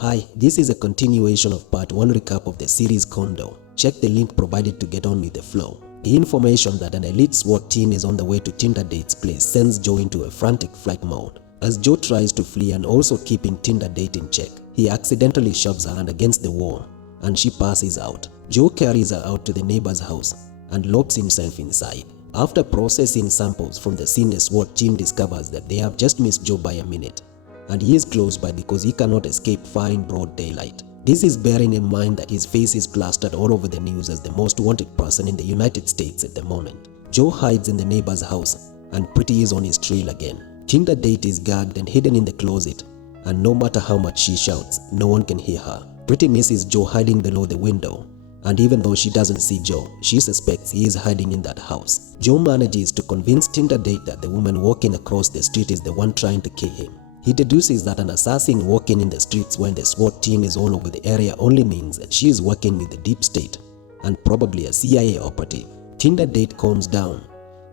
Hi, this is a continuation of part 1 recap of the series Condo. Check the link provided to get on with the flow. The information that an elite SWAT team is on the way to Tinder Date's place sends Joe into a frantic flight mode. As Joe tries to flee and also keeping Tinder Date in check, he accidentally shoves her hand against the wall and she passes out. Joe carries her out to the neighbor's house and locks himself inside. After processing samples from the scene, the SWAT team discovers that they have just missed Joe by a minute, and he is close by because he cannot escape far in broad daylight. This is bearing in mind that his face is plastered all over the news as the most wanted person in the United States at the moment. Joe hides in the neighbor's house and Pretty is on his trail again. Tinder Date is gagged and hidden in the closet, and no matter how much she shouts, no one can hear her. Pretty misses Joe hiding below the window, and even though she doesn't see Joe, she suspects he is hiding in that house. Joe manages to convince Tinder Date that the woman walking across the street is the one trying to kill him. He deduces that an assassin walking in the streets when the SWAT team is all over the area only means that she is working with the deep state and probably a CIA operative. Tinder Date calms down.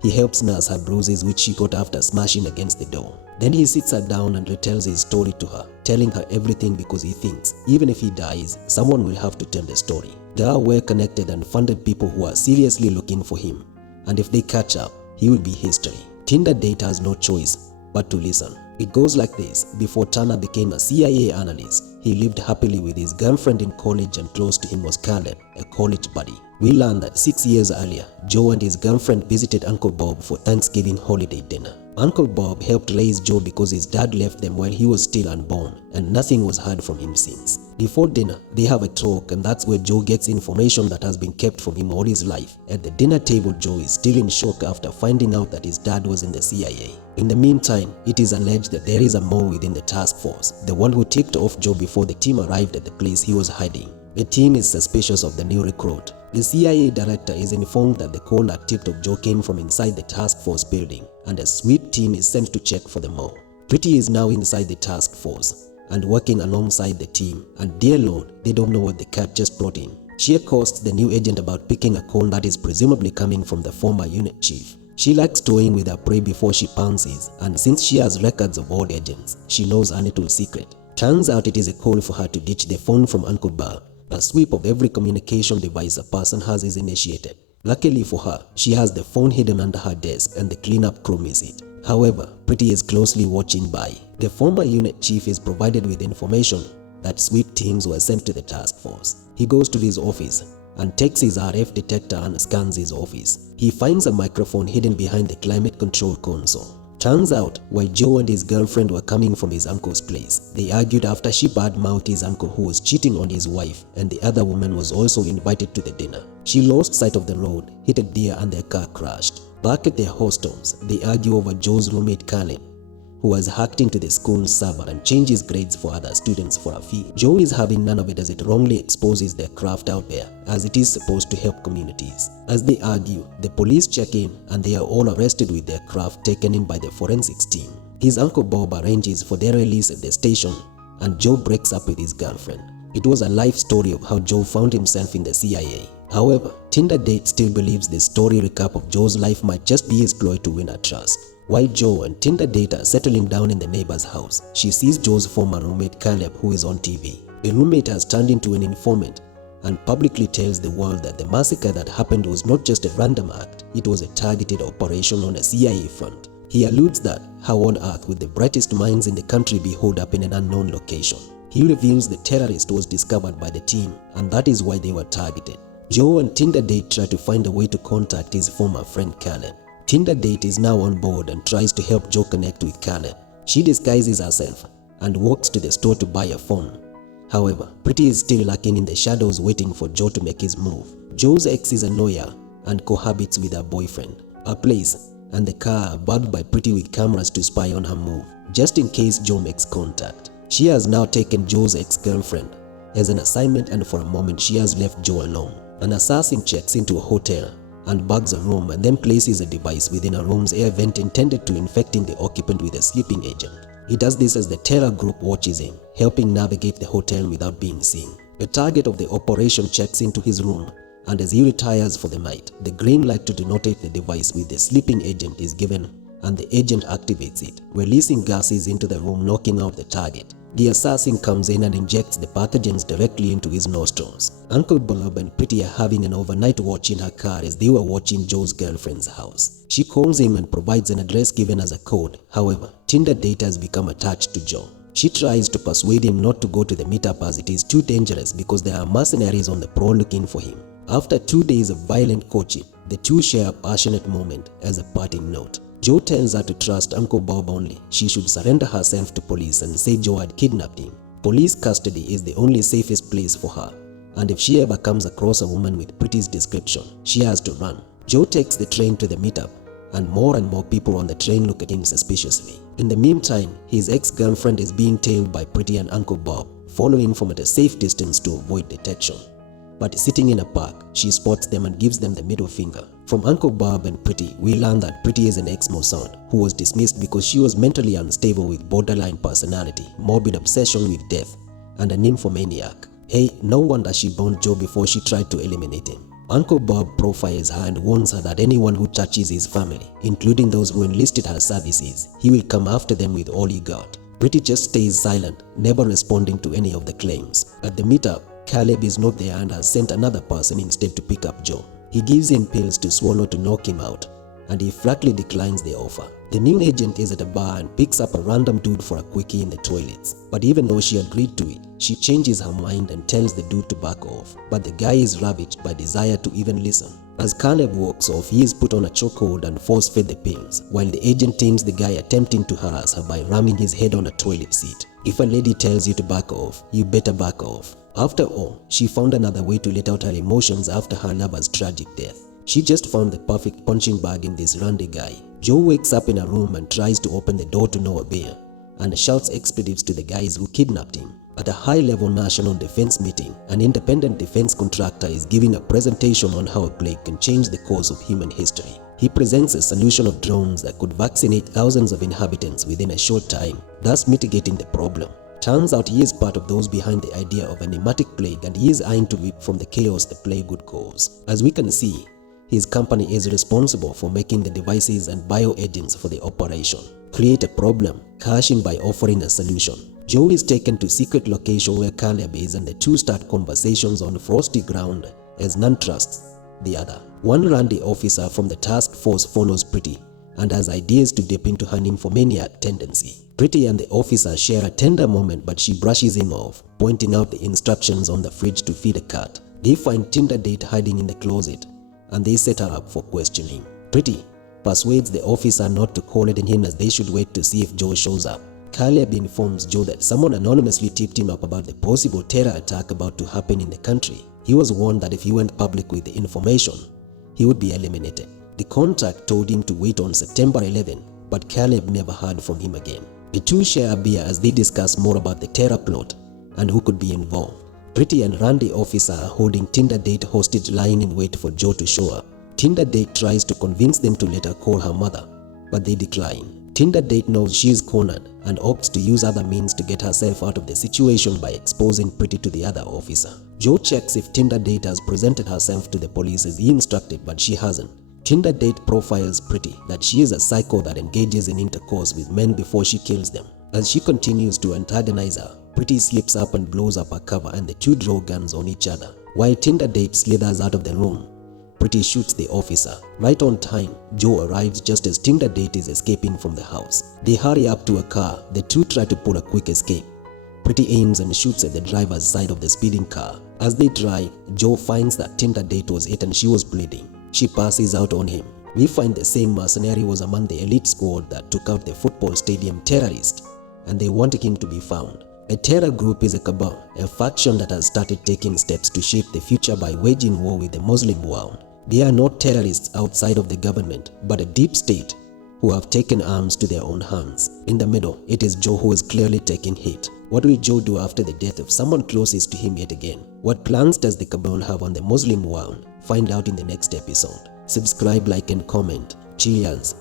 He helps nurse her bruises which she got after smashing against the door. Then he sits her down and retells his story to her, telling her everything because he thinks even if he dies, someone will have to tell the story. There are well-connected and funded people who are seriously looking for him, and if they catch up, he will be history. Tinder Date has no choice but to listen. It goes like this: before Turner became a CIA analyst, he lived happily with his girlfriend in college, and close to him was Caleb, a college buddy. We learn that 6 years earlier, Joe and his girlfriend visited Uncle Bob for Thanksgiving holiday dinner. Uncle Bob helped raise Joe because his dad left them while he was still unborn, and nothing was heard from him since. Before dinner, they have a talk, and that's where Joe gets information that has been kept from him all his life. At the dinner table, Joe is still in shock after finding out that his dad was in the CIA. In the meantime, it is alleged that there is a mole within the task force, the one who tipped off Joe before the team arrived at the place he was hiding. The team is suspicious of the new recruit. The CIA director is informed that the call that tipped off Joe came from inside the task force building, and a sweep team is sent to check for the mole. Pretty is now inside the task force and working alongside the team, and dear Lord, they don't know what the cat just brought in. She accosts the new agent about picking a call that is presumably coming from the former unit chief. She likes toying with her prey before she pounces, and since she has records of old agents, she knows a little secret. Turns out it is a call for her to ditch the phone from Uncle Bob. A sweep of every communication device a person has is initiated. Luckily for her, she has the phone hidden under her desk and the cleanup crew miss it. However, Pretty is closely watching by. The former unit chief is provided with information that sweep teams were sent to the task force. He goes to his office and takes his RF detector and scans his office. He finds a microphone hidden behind the climate control console. Turns out, while Joe and his girlfriend were coming from his uncle's place, they argued after she badmouthed his uncle who was cheating on his wife, and the other woman was also invited to the dinner. She lost sight of the road, hit a deer, and their car crashed. Back at their hostels, they argue over Joe's roommate Caleb, who has hacked into the school's server and changed his grades for other students for a fee. Joe is having none of it as it wrongly exposes their craft out there, as it is supposed to help communities. As they argue, the police check in and they are all arrested with their craft taken in by the forensics team. His Uncle Bob arranges for their release at the station, and Joe breaks up with his girlfriend. It was a life story of how Joe found himself in the CIA. However, Tinder Date still believes the story recap of Joe's life might just be his ploy to win her trust. While Joe and Tinder Date are settling down in the neighbor's house, she sees Joe's former roommate Caleb, who is on TV. The roommate has turned into an informant and publicly tells the world that the massacre that happened was not just a random act, it was a targeted operation on a CIA front. He alludes that how on earth would the brightest minds in the country be holed up in an unknown location. He reveals the terrorist was discovered by the team, and that is why they were targeted. Joe and Tinder Date try to find a way to contact his former friend Caleb. Tinder Date is now on board and tries to help Joe connect with Caleb. She disguises herself and walks to the store to buy a phone. However, Pretty is still lurking in the shadows waiting for Joe to make his move. Joe's ex is a lawyer and cohabits with her boyfriend. Her place and the car are bugged by Pretty with cameras to spy on her move, just in case Joe makes contact. She has now taken Joe's ex-girlfriend as an assignment, and for a moment she has left Joe alone. An assassin checks into a hotel and bugs a room and then places a device within a room's air vent intended to infecting the occupant with a sleeping agent. He does this as the terror group watches him, helping navigate the hotel without being seen. The target of the operation checks into his room, and as he retires for the night, the green light to denotate the device with the sleeping agent is given, and the agent activates it, releasing gases into the room, knocking out the target. The assassin comes in and injects the pathogens directly into his nostrils. Uncle Bob and Pretty are having an overnight watch in her car as they were watching Joe's girlfriend's house. She calls him and provides an address given as a code. However, Tinder data has become attached to Joe. She tries to persuade him not to go to the meetup as it is too dangerous because there are mercenaries on the prowl looking for him. After 2 days of violent courtship, the two share a passionate moment as a parting note. Joe tells her to trust Uncle Bob only. She should surrender herself to police and say Joe had kidnapped him. Police custody is the only safest place for her, and if she ever comes across a woman with Pretty's description, she has to run. Joe takes the train to the meetup, and more people on the train look at him suspiciously. In the meantime, his ex-girlfriend is being tailed by Pretty and Uncle Bob, following from at a safe distance to avoid detection. But sitting in a park, she spots them and gives them the middle finger. From Uncle Bob and Pretty, we learn that Pretty is an ex-Mossad who was dismissed because she was mentally unstable with borderline personality, morbid obsession with death, and a nymphomaniac. Hey, no wonder she burned Joe before she tried to eliminate him. Uncle Bob profiles her and warns her that anyone who touches his family, including those who enlisted her services, he will come after them with all he got. Pretty just stays silent, never responding to any of the claims. At the meetup, Caleb is not there and has sent another person instead to pick up Joe. He gives him pills to swallow to knock him out, and he flatly declines the offer. The new agent is at a bar and picks up a random dude for a quickie in the toilets. But even though she agreed to it, she changes her mind and tells the dude to back off. But the guy is ravaged by desire to even listen. As Caleb walks off, he is put on a chokehold and force-fed the pills, while the agent tames the guy attempting to harass her by ramming his head on a toilet seat. If a lady tells you to back off, you better back off. After all, she found another way to let out her emotions after her lover's tragic death. She just found the perfect punching bag in this Randy guy. Joe wakes up in a room and tries to open the door to no avail, and shouts expletives to the guys who kidnapped him. At a high-level national defense meeting, an independent defense contractor is giving a presentation on how a plague can change the course of human history. He presents a solution of drones that could vaccinate thousands of inhabitants within a short time, thus mitigating the problem. Turns out he is part of those behind the idea of a pneumatic plague, and he is eyeing to reap from the chaos the plague would cause. As we can see, his company is responsible for making the devices and bioagents for the operation. Create a problem, cash in by offering a solution. Joe is taken to secret location where Caleb is, and the two start conversations on frosty ground as none trusts the other. One Randy officer from the task force follows Pretty and has ideas to dip into her nymphomaniac tendency. Pretty and the officer share a tender moment, but she brushes him off, pointing out the instructions on the fridge to feed a cat. They find Tinder date hiding in the closet, and they set her up for questioning. Pretty persuades the officer not to call it in him as they should wait to see if Joe shows up. Caleb informs Joe that someone anonymously tipped him up about the possible terror attack about to happen in the country. He was warned that if he went public with the information, he would be eliminated. The contact told him to wait on September 11, but Caleb never heard from him again. The two share a beer as they discuss more about the terror plot and who could be involved. Pretty and Randy officer are holding Tinder date hostage, lying in wait for Joe to show up. Tinder date tries to convince them to let her call her mother, but they decline. Tinder date knows she is cornered and opts to use other means to get herself out of the situation by exposing Pretty to the other officer. Joe checks if Tinder date has presented herself to the police as he instructed, but she hasn't. Tinder date profiles Pretty that she is a psycho that engages in intercourse with men before she kills them. As she continues to antagonize her, Pretty slips up and blows up her cover, and the two draw guns on each other. While Tinder date slithers out of the room, Pretty shoots the officer. Right on time, Joe arrives just as Tinder date is escaping from the house. They hurry up to a car. The two try to pull a quick escape. Pretty aims and shoots at the driver's side of the speeding car. As they drive, Joe finds that Tinder date was hit and she was bleeding. She passes out on him. We find the same mercenary was among the elite squad that took out the football stadium terrorist, and they wanted him to be found. A terror group is a cabal, a faction that has started taking steps to shape the future by waging war with the Muslim world. They are not terrorists outside of the government, but a deep state who have taken arms to their own hands. In the middle, it is Joe who is clearly taking hit. What will Joe do after the death of someone closest to him yet again? What plans does the cabal have on the Muslim world? Find out in the next episode. Subscribe, like and comment. Cheers.